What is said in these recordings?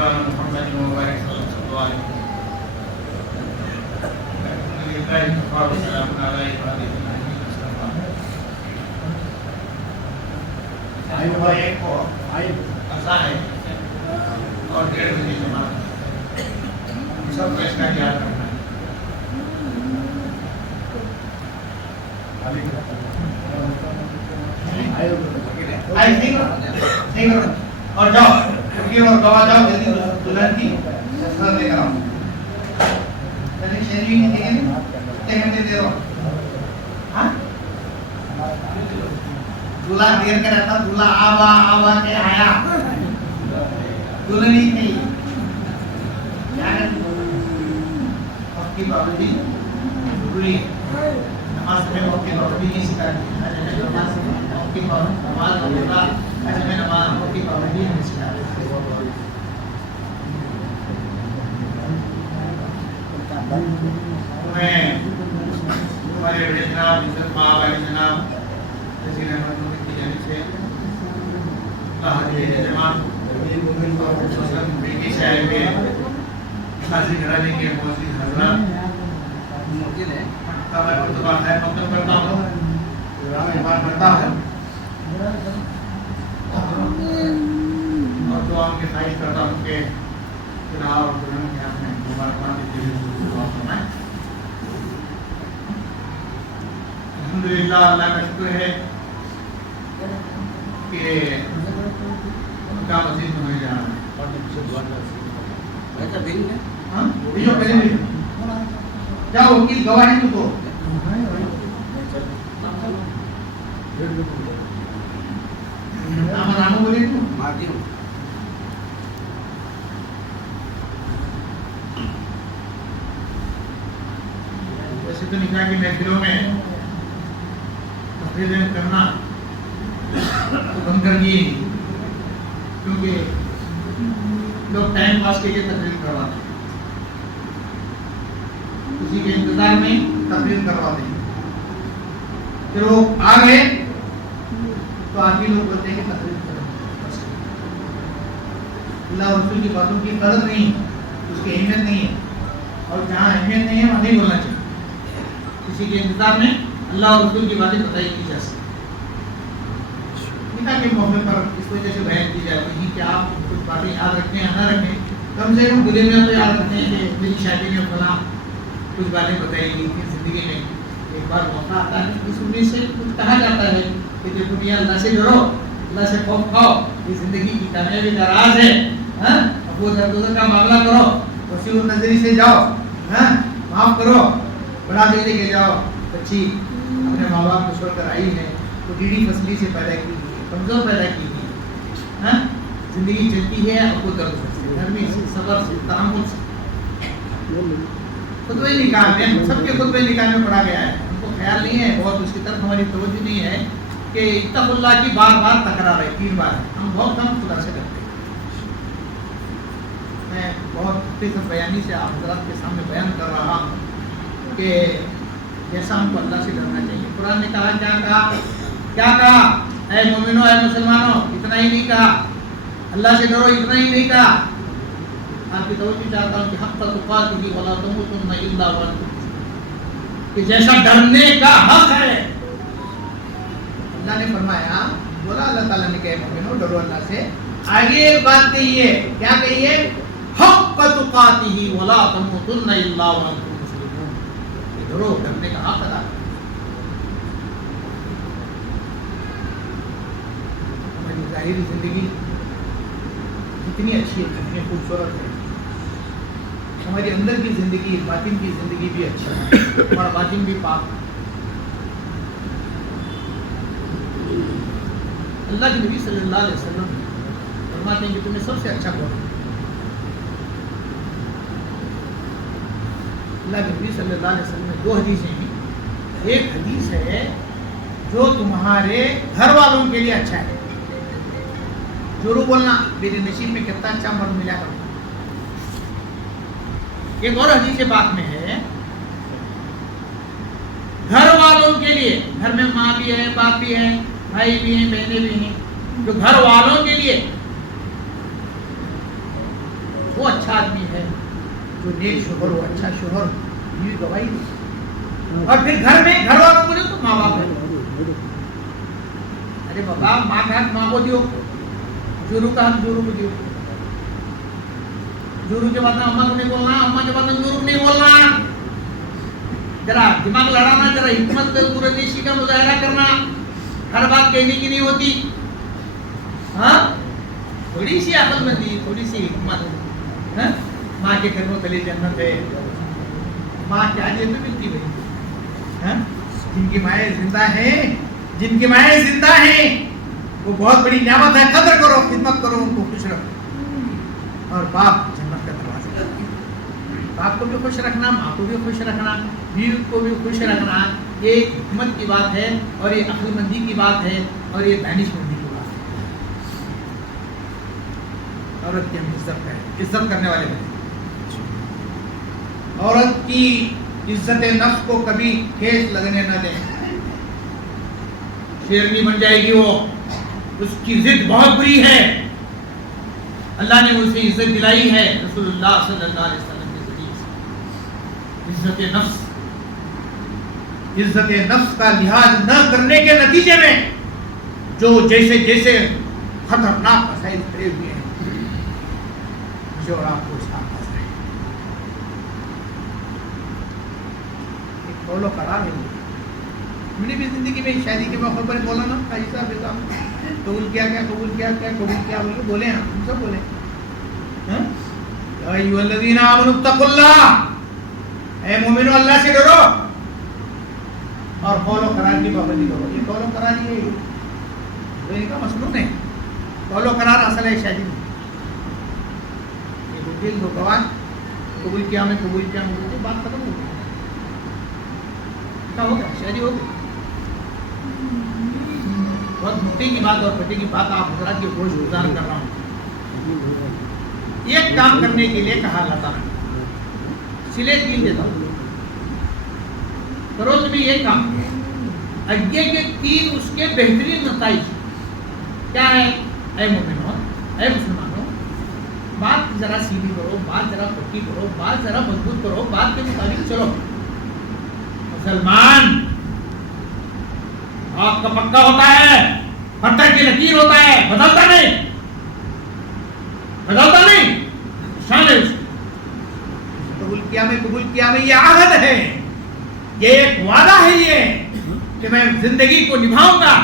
مولانا محمد مبارک صلی اللہ علیہ وسلم اور 1:30 بجے جماعت سب کو اس کا خیال رکھنا ہے. اور جاؤ اور گوا جاؤ جلدی دلہن کی سر لے کر آؤ. شیری نہیں دیکھیں کتنے گھنٹے دے رہو. ہاں دلہا دیر کے رہتا دلہا آبا آبا کے آیا دلہن ہی نہیں. وقت کی پابندی ضروری ہے. نماز میں وقت کی پابندی نہیں سکھاتی. نماز وقت کی پابندی نماز ہوتا ایسے میں نماز وقت کی پابندی نہیں سکھاتی. میں ہمارے بڑے جناب عزت مآب علی جناب نذیر احمد نوری کی جانب سے حاضرین جماعت بیٹی سے آئے ہوئے خاصی گھرانے کے معزز حضرات کا میں خطبہ خیر مقدم کرتا ہوں. اعتبار کرتا ہوں اور دعا کی خواہش کرتا ہوں کہ خدا اور دلہن کے ہاتھ میں مبارکباد دیتے ہوئے دعا فرمائیں. الحمدللہ اللہ کا شکر ہے کہ ان کا مزید ہونے جا رہا ہے. جاؤ وکیل گواہی تو دو. نام بولے تو ویسے تو نکاح کی محفلوں میں تقریریں کرنا بند کر دیے کیونکہ لوگ ٹائم پاس کے لیے تقریر کرواتے ہیں. کسی کے انتظار میں تقریر کرواتے ہیں. پھر وہ آ گئے تو آگے لوگ بولتے ہیں کہ تقریر کرو. اللہ اور رسول کی باتوں کی قدر نہیں, اس کی اہمیت نہیں ہے, اور جہاں اہمیت نہیں ہے وہاں نہیں بولنا چاہیے. کسی کے انتظار میں اللہ اور رسول کی باتیں بتائی کی جا سکتی. نکاح کے موقع پر اس وجہ سے بیان کی جاتی ہے کہ آپ کچھ باتیں یاد رکھیں یا نہ رکھیں, کم سے کم دل میں تو یاد رکھیں کہ میری شادی میں فلاں کچھ باتیں بتائی گئی تھیں. زندگی میں ایک بار موقع آتا ہے, اس امید سے کچھ کہا جاتا ہے کہ دیکھو میاں اللہ سے ڈرو, اللہ سے خوف کھاؤ, یہ زندگی کی کامیابی کا راز ہے. ابو ذر کا معاملہ کرو, وسیع النظری سے جاؤ, معاف کرو, بڑا دل لے کے جاؤ. بچی اپنے ماں باپ کو چھوڑ کر آئی ہے تو ڈیڑھی فصلی سے پیدا کی گئی, کمزور پیدا کی گئی. زندگی چلتی ہے ابو ذر سے, نرمی سے, صبر سے, تحمل سے. خطبہ نکاح میں سب کے خطبہ نکاح میں پڑھا گیا ہے. ہم کو خیال نہیں ہے, بہت اس کی طرف ہماری توجہ نہیں ہے کہ اتقوا اللہ کی بار بار تکرار ہے, 3 بار. ہم بہت کم خدا سے کرتے ہیں. میں بہت مختصر بیانی سے آپ حضرات کے سامنے بیان کر رہا ہوں کہ جیسا ہم کو اللہ سے ڈرنا چاہیے. قرآن نے کہا, کیا کہا, اے مومنوں, اے مسلمانوں, اتنا ہی نہیں کہا اللہ سے ڈرو, اتنا ہی نہیں کہا. آپ کی توجہ چاہتا ہوں کہ حق تقاتہ ولا تموتن الا وانتم مسلمون, کہ جیسا ڈرنے کا حق ہے اللہ نے فرمایا, بولا اللہ تعالیٰ نے کہ مومنوں ڈرو اللہ سے. آگے ایک بات کہیے, کیا کہیے, حق تقاتہ ولا تموتن الا وانتم مسلمون, ڈرو, ڈرنے کا حق ادا کرو. ہماری ظاہری زندگی کتنی اچھی ہے, کتنی خوبصورت ہے. ہماری اندر کی زندگی, باطن کی زندگی بھی اچھی ہے, ہمارا باطن بھی پاک. اللہ کے نبی صلی اللہ علیہ وسلم فرماتے ہیں کہ تمہیں سب سے اچھا کون ہے. اللہ کے نبی صلی اللہ علیہ وسلم میں 2 حدیثیں ہیں. ایک حدیث ہے جو تمہارے گھر والوں کے لیے اچھا ہے. ضرور بولنا, میرے نصیب میں کتنا اچھا مرد ملا کرو. ایک اور حدیث پاک میں ہے گھر والوں کے لیے, گھر میں ماں بھی ہے, باپ بھی ہے, بھائی بھی ہیں, بہنیں بھی ہیں, جو گھر والوں کے لیے وہ اچھا آدمی ہے جو نیک شوہر ہو, اچھا شوہر, بیوی گواہی دے. اور پھر گھر میں گھر والوں بولے تو ماں باپ ہے. ارے بابا ماں کا حق ماں کو دیو, جورو کا حق جورو کو دیو. جورو کے بعد اماں کو نہیں بولنا, اماں کے بعد جورو کو نہیں بولنا. ذرا دماغ لڑانا, ذرا حکمت قریشی کا مظاہرہ کرنا. ہر بات کہنے کی نہیں ہوتی. ہاں تھوڑی سی عقل مندی, تھوڑی سی حکمت. ماں کے گھر میں تلے جنت ہے. ماں کیا جنت ملتی بھائی؟ جن کی مائیں زندہ ہیں, جن کی مائیں زندہ ہیں وہ بہت بڑی نعمت ہے. قدر کرو, خدمت کرو, ان کو خوش رکھو. اور باپ جنت کا دروازہ, باپ کو بھی خوش رکھنا, ماں کو بھی خوش رکھنا, بیوی کو بھی خوش رکھنا. یہ حکمت کی بات ہے, اور یہ عقل مندی کی بات ہے, اور یہ دانش مندی کی بات ہے. عورت کی ہم عزت کریں, عزت کرنے والے بنیں. عورت کی عزت نفس کو کبھی ٹھیس لگنے نہ دیں. شیرنی بن جائے گی وہ, اس کی ضد بہت بری ہے. اللہ نے اسے عزت دلائی ہے رسول اللہ صلی اللہ علیہ وسلم کے ذریعے سے. عزت نفس, عزت نفس کا لحاظ نہ کرنے کے نتیجے میں جو جیسے جیسے خطرناک مسائل کھڑے ہوئے ہیں, مجھے اور آپ کو اس کا اندازہ ہے. ایک قول و قرار ہے. میں نے بھی زندگی میں شادی کے موقع پر بولا نا, ایسا بیسا قبول کیا, کیا قبول کیا, کیا قبول کیا, بولے ہیں ہم سب بولے. یا ایھا الذین آمنوا اتقوا اللہ, اے مومنو اللہ سے ڈرو, اور قول و قرار کی پابندی کرو. یہ قول و قرار یہ ان کا مصنون ہے. قول و قرار اصل ہے شادی میں. یہ دو دل دو گواہ, قبول کیا میں قبول کیا میں, بات ختم ہو گئی. کیا ہو گیا, شادی ہو گئی. بہت مٹی کی بات اور پھٹی کی بات آپ حضرات کی گوش گزار کر رہا ہوں. ایک کام کرنے کے لیے کہا اللہ تعالیٰ, سلے 3 دیتا ہوں, کرو تمہیں ایک کام. اگے کے 3 اس کے بہترین نتائج کیا ہے؟ اے مومنو, اے مسلمانوں, بات ذرا سیدھی کرو, بات ذرا پکی کرو, بات ذرا مضبوط کرو, بات کے مطابق چلو. مسلمان آپ کا پکا ہوتا ہے, پتھر کی لکیر ہوتا ہے, بدلتا نہیں, بدلتا نہیں. شان ہے اس کی. قبول کیا میں یہ عہد ہے, یہ ایک وعدہ ہے یہ کہ میں زندگی کو نبھاؤں گا.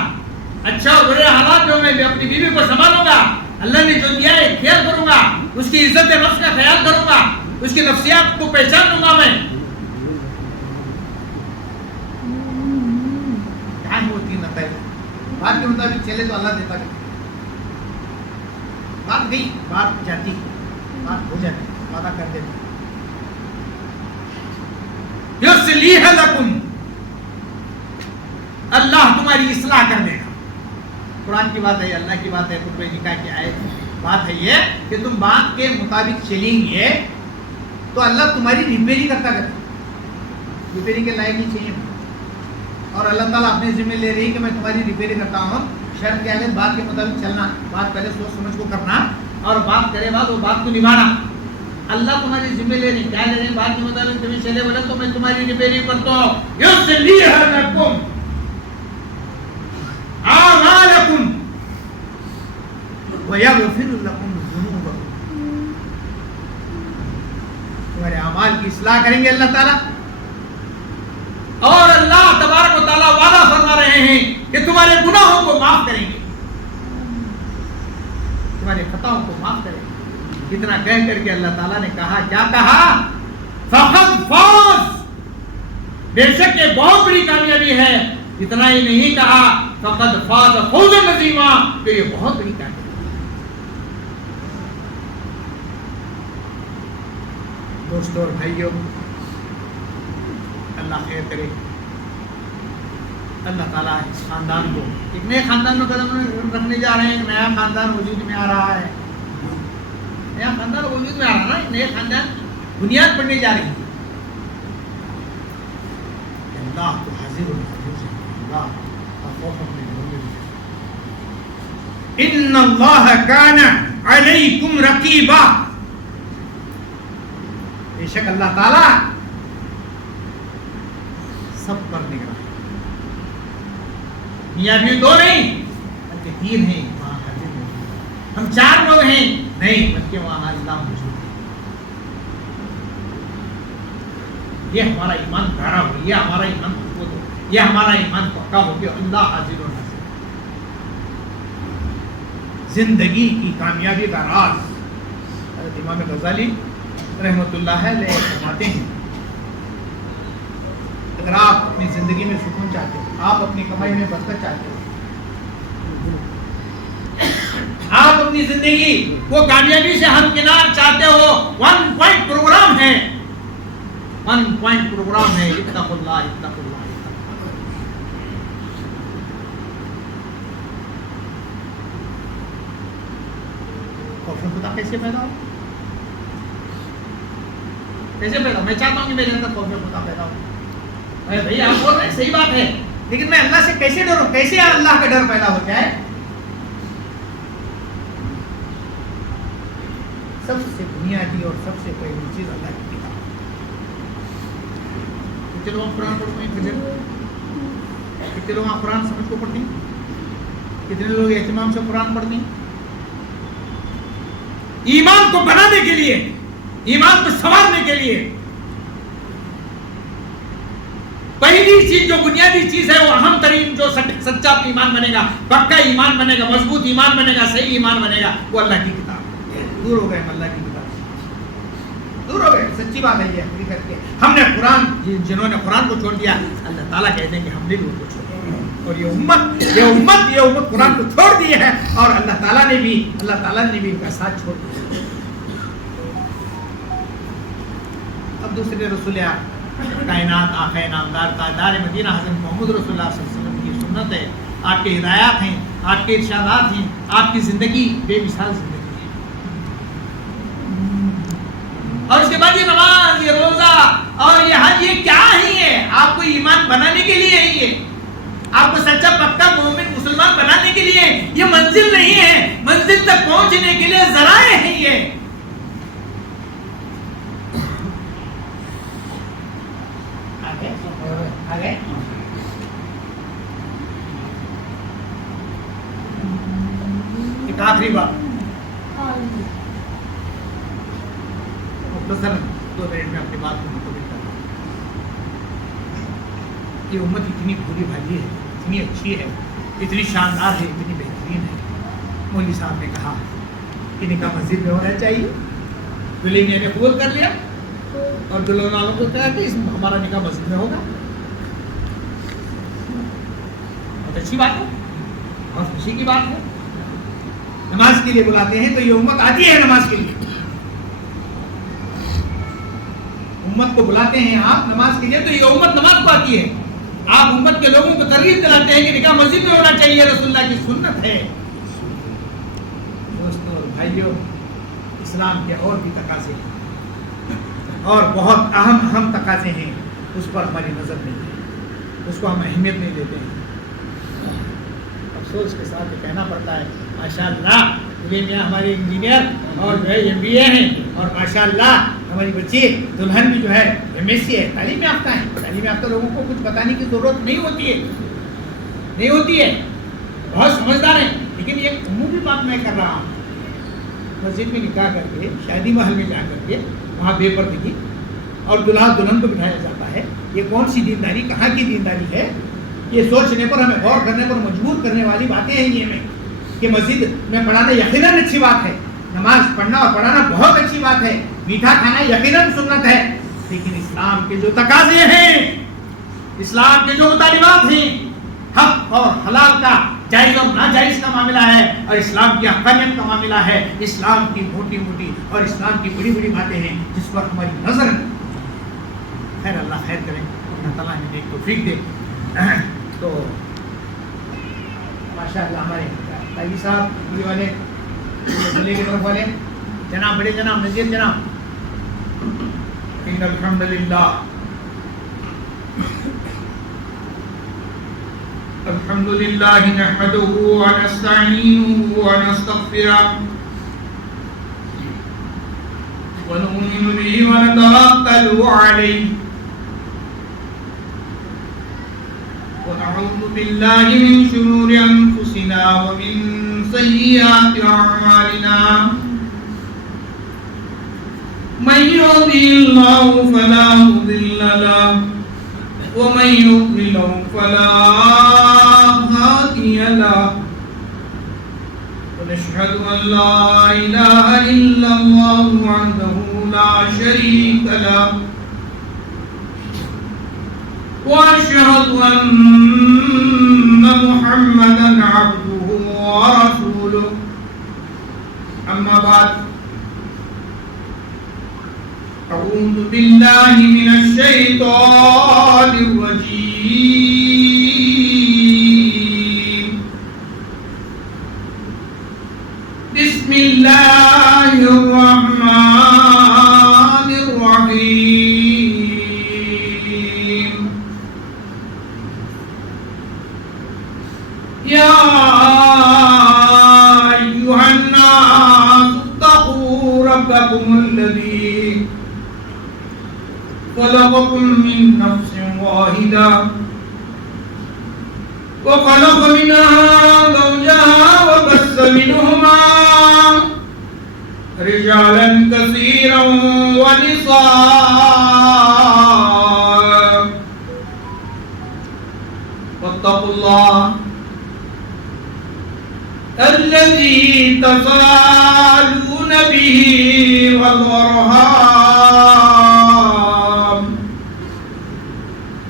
اچھا اور برے حالات میں میں اپنی بیوی کو سنبھالوں گا. اللہ نے جو دیا ہے خیال کروں گا, اس کی عزت نفس کا خیال کروں گا, اس کی نفسیات کو پہچان لوں گا. میں بات کے مطابق چلے تو اللہ دیتا ہے. بات گئی, بات جاتی, بات ہو جاتی, وعدہ کر دیتا. یصلح لکم, اللہ تمہاری اصلاح کر دے گا. قرآن کی بات ہے, اللہ کی بات ہے, خطبہ نکاح کی آیت بات ہے یہ کہ تم بات کے مطابق چلیں گے تو اللہ تمہاری ریپیری کرتا کرتا. ریپیری کے لائق نہیں چاہیے, اور اللہ تعالیٰ اپنے ذمہ لے رہی کہ میں تمہاری ریپیری کرتا ہوں. شرط کیا ہے؟ بات کے مطابق چلنا, بات پہلے سوچ سمجھ کو کرنا, اور بات کرے بعد وہ بات کو نبھانا. اللہ تمہاری ذمہ لے رہی, کیا لے رہی؟ بات کے مطابق تمہیں چلے بولے تو میں تمہاری ریپیری کرتا ہوں. یصلح لکم اعمالکم ویغفر لکم ذنوبکم. تمہارے اعمال کی اصلاح کریں گے اللہ تعالیٰ, اور اللہ تبارک و تعالیٰ وعدہ فرما رہے ہیں کہ تمہارے گناہوں کو معاف کریں گے, تمہارے خطاؤں کو معاف کریں گے. اتنا کہہ کر کے اللہ تعالیٰ نے کہا, کیا کہا؟ فقد فاز, بے شک یہ بہت بڑی کامیابی ہے. اتنا ہی نہیں کہا فقد فاز فوزا عظیما, کہ یہ بہت بڑی کامیابی. دوستوں اور بھائیوں, اللہ خیر کرے. اللہ تعالیٰ اس خاندان کو ایک نئے خاندان میں قدم رکھنے جا رہے ہیں. ایک نیا خاندان وجود میں آ رہا ہے, نیا خاندان وجود میں آ رہا ہے, نئے خاندان بنیاد پڑنے جا رہی ہے. اللہ تو حاضر و ناظر ہے. اللہ خوف اپنے گھروں میں. ان اللہ کان علیکم رقیبا, بے شک اللہ تعالیٰ سب پر نگراں ہے. میاں بیوی دو نہیں بلکہ تین ہیں وہاں حاضر موجود ہے. ہم چار لوگ ہیں نہیں بلکہ وہاں اللہ موجود ہے. یہ ہمارا ایمان گہرا ہو, یہ ہمارا ایمان مضبوط ہو, یہ ہمارا ایمان پکا ہو کہ اللہ حاضر و ناظر. زندگی کی کامیابی کا راز حضرت امام غزالی رحمۃ اللہ علیہ فرماتے ہیں, اگر آپ اپنی زندگی میں سکون چاہتے ہو, آپ اپنی کمائی میں برکت چاہتے ہو, آپ اپنی زندگی کو کامیابی سے ہمکنار چاہتے ہو, 1 پوائنٹ پروگرام ہے, 1 پوائنٹ پروگرام ہے, اتقوا اللہ اتقوا اللہ. خوف خدا کیسے پیدا ہو, کیسے پیدا ہو؟ میں چاہتا ہوں کہ میرے اندر خوف خدا پیدا ہو. بھائی آپ بول رہے ہیں صحیح بات ہے, لیکن میں اللہ سے کیسے ڈروں, کیسے اللہ کا ڈر پیدا ہو جائے؟ سب سے بنیادی اور سب سے پہلی چیز اللہ کی کتاب. کتنے لوگ قرآن پڑھتے ہیں فجر, کتنے لوگ قرآن سمجھ کو پڑھتے ہیں, کتنے لوگ اہتمام سے قرآن پڑھتے ہیں؟ ایمان کو بنانے کے لیے, ایمان کو سنوارنے کے لیے پہلی چیز جو بنیادی چیز ہے, وہ اہم ترین جو سچا ایمان بنے گا, پکا ایمان بنے گا, مضبوط ایمان بنے گا, صحیح ایمان بنے گا, وہ اللہ کی کتاب. دور ہو گئے ہم اللہ کی کتاب سے, دور ہو گئے. سچی بات ہے یہ حقیقت ہے. ہم نے قرآن, جنہوں نے قرآن کو چھوڑ دیا, اللہ تعالیٰ کہتے ہیں کہ ہم نے بھی ان کو چھوڑ دیا. اور یہ امت قرآن کو چھوڑ دی ہے, اور اللہ تعالیٰ نے بھی ان کا ساتھ چھوڑ دیا. اب دوسرے رسول کائنات آقا نامدار تاجدار مدینہ حضرت محمد رسول اللہ صلی اللہ علیہ وسلم کی سنت ہے, آپ کے ہدایات ہیں, آپ کے ارشادات ہیں, آپ کی زندگی بے مثال زندگی ہے. اور اس کے بعد یہ نماز, یہ روزہ اور یہ حج, یہ کیا ہے؟ یہ آپ کو ایمان بنانے کے لیے ہے, یہ آپ کو سچا پکا مومن مسلمان بنانے کے لیے. یہ منزل نہیں ہے, منزل تک پہنچنے کے لیے ذرائع ہیں. یہ آگے ایک آخری بات, مختصر 2 منٹ میں اپنی بات کو مکمل کرتا ہوں. یہ امت اتنی بھولی بھالی ہے, اتنی اچھی ہے, اتنی شاندار ہے, اتنی بہترین ہے. مولوی صاحب نے کہا کہ نکاح مسجد میں ہونا چاہیے, دلہے میاں نے قبول کر لیا, اور دلہن والوں کو کہا کہ ہمارا نکاح مسجد میں ہوگا. بہت اچھی بات ہے, بہت خوشی کی بات ہے. نماز کے لیے بلاتے ہیں تو یہ امت آتی ہے نماز کے لیے. امت کو بلاتے ہیں آپ نماز کے لیے تو یہ امت نماز کو آتی ہے. آپ امت کے لوگوں کو ترغیب دلاتے ہیں کہ نکاح مسجد میں ہونا چاہیے, رسول اللہ کی سنت ہے. دوستوں اور بھائیوں, اسلام کے اور بھی تقاضے ہیں, اور بہت اہم تقاضے ہیں, اس پر ہماری نظر نہیں ہے, اس کو ہم اہمیت نہیں دیتے ہیں. افسوس کے ساتھ یہ کہنا پڑتا ہے, ماشاءاللہ میاں ہمارے انجینئر اور جو ہے MBA ہیں, اور ماشاءاللہ ہماری بچی دلہن بھی جو ہے MSc ہے, تعلیم یافتہ ہیں. تعلیم یافتہ لوگوں کو کچھ بتانے کی ضرورت نہیں ہوتی ہے, بہت سمجھدار ہیں. لیکن یہ عمومی بات میں کر رہا ہوں, مسجد میں نکاح کر کے, شادی محل میں جا کر کے وہاں بے پردگی اور دلہا دلہن کو بٹھایا جاتا ہے. یہ کون سی دینداری, کہاں کی دینداری ہے؟ یہ سوچنے پر, ہمیں غور کرنے پر مجبور کرنے والی باتیں ہیں یہ میں, کہ مسجد میں پڑھانا یقیناً اچھی بات ہے, نماز پڑھنا اور پڑھانا بہت اچھی بات ہے, میٹھا کھانا یقیناً سنت ہے. لیکن اسلام کے جو تقاضے ہیں, اسلام کے جو مطالبات ہیں, حق اور حلال کا, جائز اور ناجائز کا معاملہ ہے, اور اسلام کی حقانیت کا معاملہ ہے, اسلام کی موٹی موٹی اور اسلام کی بڑی بڑی باتیں ہیں جس پر ہماری نظر. خیر اللہ خیر کرے, اللہ تعالیٰ نے ایک توفیق دے. تو ماشاءاللہ ہمارے قاضی صاحب پوری والے, ضلع کی طرف والے جناب, بڑے جناب, نذیر جناب, ان الحمدللہ الحمدللہ نحمده ونستعینه ونستغفره ونؤمن به ونتوكل عليه ونعوذ بالله من شرور أنفسنا ومن سيئات أعمالنا من يهده الله فلا مضل له ومن يضلل فلا هادي له ونشهد أن لا إله إلا الله وحده لا شريك له وأشهد أن محمدا عبده ورسوله أما بعد أعوذ بالله من الشيطان الرجيم بسم الله الرحمن الرحيم يا أيها الناس اتقوا ربكم الذي خلقكم من نفس واحدة وخلق منها زوجها وبث منهما رجالا كثيرا ونساء واتقوا الله الذي تساءلون به والأرحام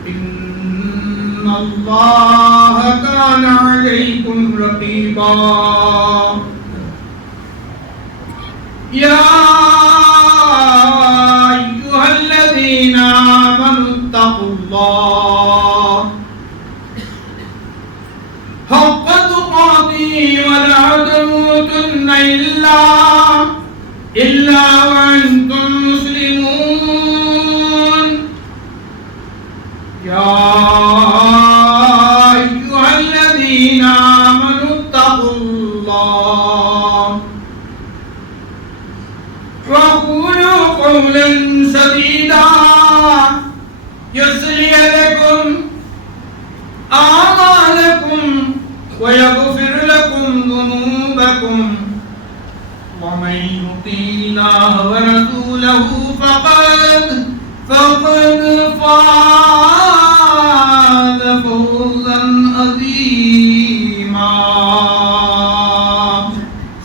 إن الله كان عليكم رقيبا يا أيها الذين آمنوا اتقوا الله حق تقاته ولا تموتن إلا وأنتم مسلمون يا أيها الذين آمنوا اتقوا الله وقولوا قولا سديدا يصلح لكم أعمالكم ويغفر لكم ذنوبكم ومن يطع الله ورسوله فقد فاز فوزا عظيما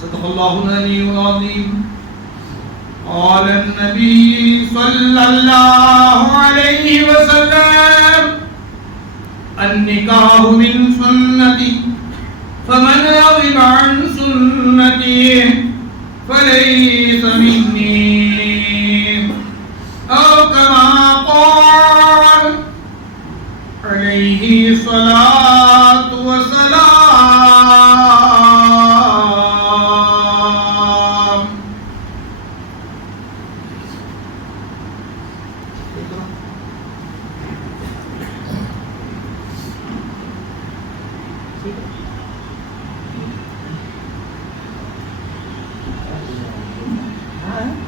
صدق الله العلي العظيم قال النبي صلى الله عليه وسلم النكاح من سنتي فمن رغب عن سنتي فليس مني أو كما قال عليه الصلاة والسلام.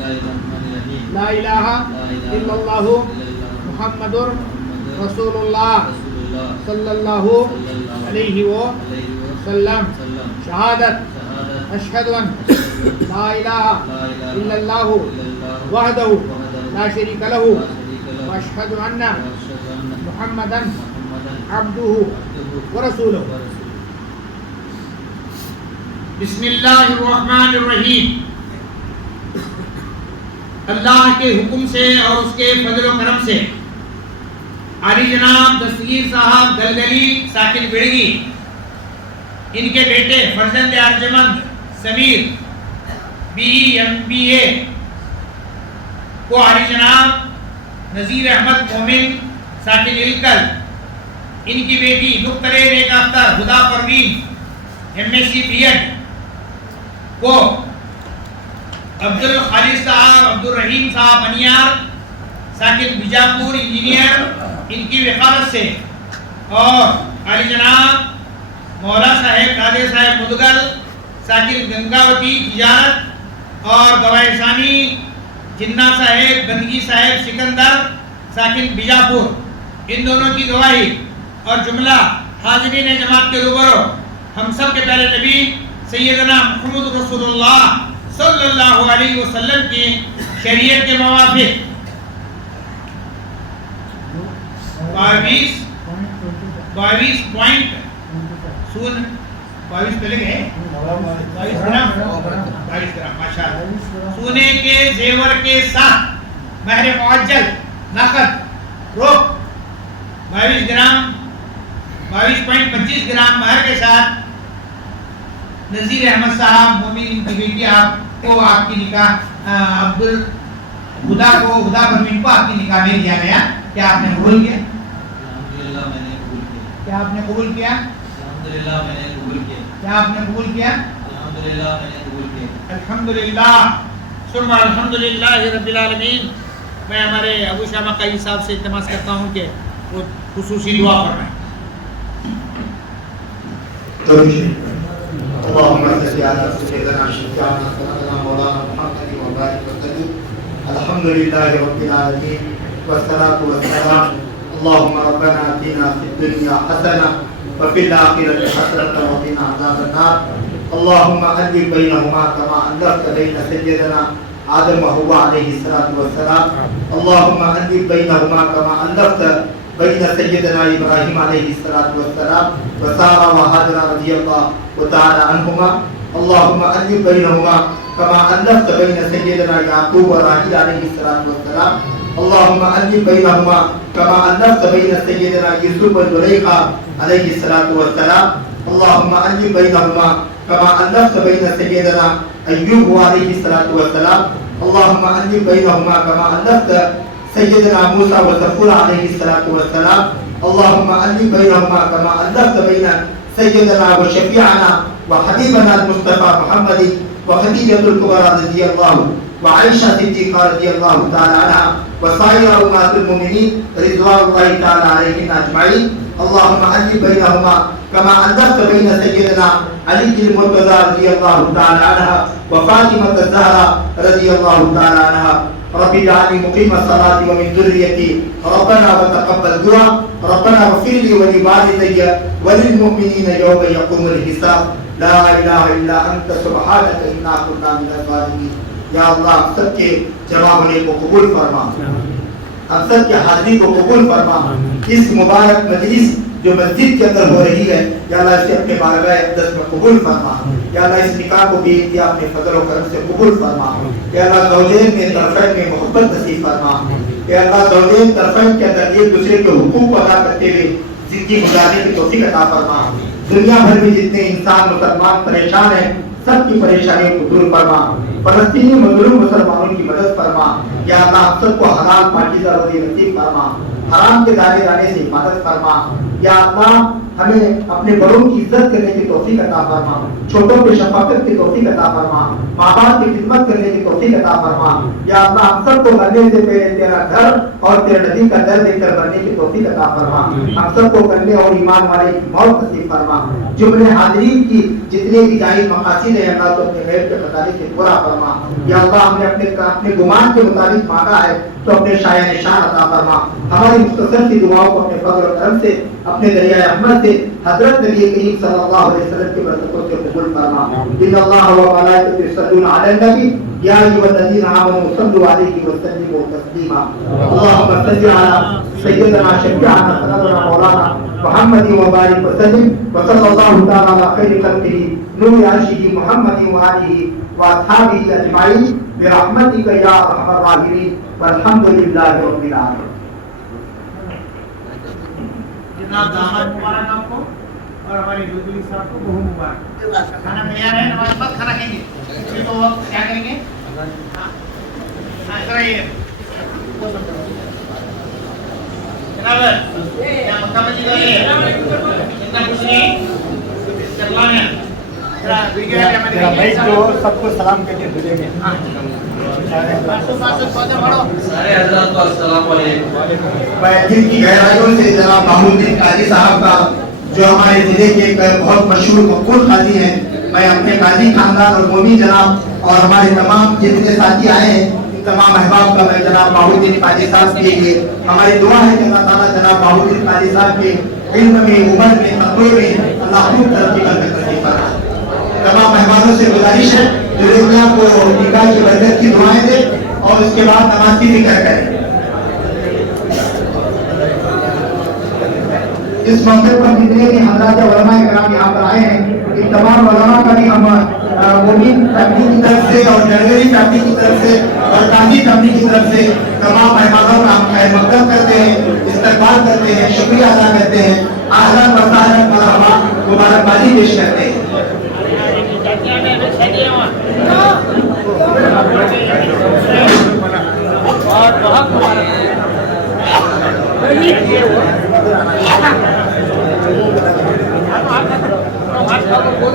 لا الہ الا اللہ محمد رسول اللہ صلی اللہ علیہ وسلم شہادت اشہد ان لا الہ الا اللہ وحدہ لا شریک لہ واشہد ان محمدا عبدہ ورسولہ. بسم اللہ الرحمن الرحیم. اللہ کے حکم سے اور اس کے فضل و کرم سے عالی جناب دستگیر صاحب گلگلی ساکن بڑگی ان کے بیٹے فرزند ارجمند سمیر BE کو عالی جناب نذیر احمد مومن ساکن الکل ان کی بیٹی دختر نیک اختر ہدا پروین MSc B.Ed کو عبد الخالق صاحب عبد الرحیم صاحب انیار ساکن بیجاپور انجینئر ان کی وکالت سے اور عالی جناب مولا صاحب قادر صاحب مدگل ساکن گنگاوتی تجارت اور گواہ ثانی جنہ صاحب گندگی صاحب سکندر ساکن بیجاپور ان دونوں کی گواہی اور جملہ حاضرین جماعت کے روبرو ہم سب کے پہلے نبی سیدنا محمد رسول اللہ صلی اللہ علیہ وسلم کی شریعت کے موافق 22 گرام ماشاءاللہ سونے کے زیور کے ساتھ مہر معجل نقد روپ 22 گرام 22.25 گرام مہر کے ساتھ نذیر احمد صاحب مومن کی بیٹی آپ کو آپ کی نکاح عبد الہدا کو ہدا پروین کو آپ کی نکاح میں دیا گیا. کیا آپ نے قبول کیا؟ الحمدللہ میں نے قبول کیا. کیا آپ نے قبول کیا؟ الحمدللہ میں نے قبول کیا. کیا آپ نے قبول کیا؟ الحمدللہ میں نے قبول کیا. الحمدللہ ثم الحمدللہ رب العالمین. میں ہمارے ابو شامہ قائی صاحب سے التماس کرتا ہوں کہ وہ خصوصی دعا فرمائیں. اللهم صل على سيدنا شفيعنا سيدنا مولانا محمد وبارك وسلم. الحمد لله رب العالمين والصلاة والسلام. اللهم ربنا آتنا في الدنيا حسنة وفي الآخرة حسنة وقنا عذاب النار. اللهم ألف بينهما كما ألفت بين سيدنا آدم وحواء عليه الصلاة والسلام. اللهم ألف بينهما كما ألفت بين سيدنا إبراهيم عليه الصلاة والسلام وسارة وهاجر رضي الله تعالى عنهما. اللهم ألف بينهما كما ألفت بين سيدنا يعقوب وراحيل عليه الصلاة والسلام. اللهم ألف بينهما كما ألفت بين سيدنا يوسف وزليخا عليه الصلاة والسلام. اللهم ألف بينهما كما ألفت بين سيدنا أيوب عليه الصلاة والسلام. اللهم ألف بينهما كما ألفت سيدنا موسى وزفور عليه الصلاة والسلام. اللهم ألف بينهما كما ألفت بين سيدنا وشفيعنا وحبيبنا المصطفى محمد وخديجة الكبرى رضي الله وعائشة صديقة رضي الله تعالى عنها وسائر أمهات المؤمنين رضوان الله تعالى عليهم أجمعين. اللهم ألف بينهما كما ألفت بين سيدنا علي المرتضى رضي الله تعالى عنها وفاطمة الزهراء رضي الله تعالى عنها. رب اجعلني مقيم الصلاة ومن ذريتي ربنا وتقبل دعاء. ربنا اغفر لي ولوالدي وللمؤمنين يوم يقوم الحساب. لا إله إلا أنت سبحانك إنا كنا من الظالمين. یا اللہ ہم سب کے جمع ہونے کو قبول فرما, ہم سب کے حاضری کو قبول فرما. اس مبارک مجلس جو مسجد کے اندر ہو رہی ہے یا اللہ اسے اپنے بارگاہ اقدس میں قبول فرما. یا اللہ اس نکاح کو بھی انتہا اپنے فضل و کرم سے قبول فرما. یا اللہ زوجین میں طرفین میں محبت نصیب فرما. یا اللہ زوجین طرفین کے اندر ایک دوسرے کے حقوق کو ادا کرتے ہوئے زندگی گزارنے کی توفیق عطا فرما. دنیا بھر میں جتنے انسان مسلمان پریشان ہیں سب کی پریشانیوں کو دور فرما. فلسطینی مظلوم مسلمانوں کی مدد فرما. یا اللہ ہم سب کو حلال پاکیزہ روزی نصیب فرما. حرام کے دانے دانے سے حفاظت فرما. یا اللہ ہمیں اپنے بڑوں کی عزت کرنے کی توفیق عطا فرما, چھوٹوں پہ شفقت کی توفیق عطا فرما, ماں باپ کی خدمت کرنے کی توفیق عطا فرما. یا اللہ ہم سب کو مرنے سے پہلے تیرا گھر اور تیرے نبی کا در دیکھ کر مرنے کی توفیق عطا فرما. ہم سب کو کرنے اور ایمان والے کی موت نصیب فرما. جملے حاضرین کی جتنے بھی جائز مقاصد ہیں اللہ تو اپنے غیب کے مطابق سے پورا فرما. یا اللہ ہم نے اپنے گمان کے مطابق مانگا ہے تو اپنے شایع نشان عطا فرما. ہماری مختصر سی دعاؤں کو اپنے فضل و کرم سے, اپنے دریائے رحمت سے حضرت نبی کریم صلی اللہ علیہ وسلم کی برکتوں سے قبول فرما. ان اللہ و ملائکته یصلون علی النبی یا ایھا الذین آمنوا صلوا علیہ وسلموا تسلیما. اللهم صل علی سیدنا شفیعنا سندنا مولانا محمد وبارک وسلم وصلی اللہ تعالی علی خیر خلقہ نور عرشہ محمد وآلہ واصحابہ اجمعین برحمتک یا ارحم الراحمین والحمد للہ رب العالمین. جناب داماد مبارک آپ کو اور ہمارے دوسری صاحب کو بہت مبارک. کھانا تیار ہے, نماز بعد کھانا کھائیں گے, پھر تو وقت کیا کریں گے؟ ہاں ذرا یہ جناب کیا مکہ مسجد والے اتنا کچھ نہیں چلنا ہے. ذرا ویڈیو ہے میرا بھائی جو سب کو سلام کر کے بھیجیں گے. سارے حضرات کو السلام علیکم. میں دل کی گہرائیوں سے جناب محمود الدین قاضی صاحب کا, جو ہمارے ضلع کے ایک بہت مشہور مقبول قاضی ہیں, میں اپنے قاضی خاندان اور مومی جناب اور ہمارے تمام جتنے ساتھی آئے ہیں ان تمام احباب کا میں جناب محمود الدین قاضی صاحب کے لیے ہماری دعا ہے کہ اللہ تعالیٰ جناب محمود الدین قاضی صاحب کے علم میں, عمر میں, تقوی میں اللہ خوب ترقی کر کے نصیب فرمائے. تمام مہمانوں سے گزارش ہے جو کو نکاح کی برکت کی دعائیں دیں اور اس کے بعد نماز کی ذکر کریں. اس موقع پر جتنے بھی حضرات علماء کرام یہاں پر آئے ہیں ان تمام علماء کا بھی ہم مومن فیملی کی طرف سے اور جرگری فیملی کی طرف سے اور قاضی فیملی کی طرف سے تمام مہمانوں کا ہم خیر مقدم کرتے ہیں, استقبال کرتے ہیں, شکریہ ادا کرتے ہیں, اہلا و سہلا مرحبا مبارکبادی پیش کرتے ہیں. بہت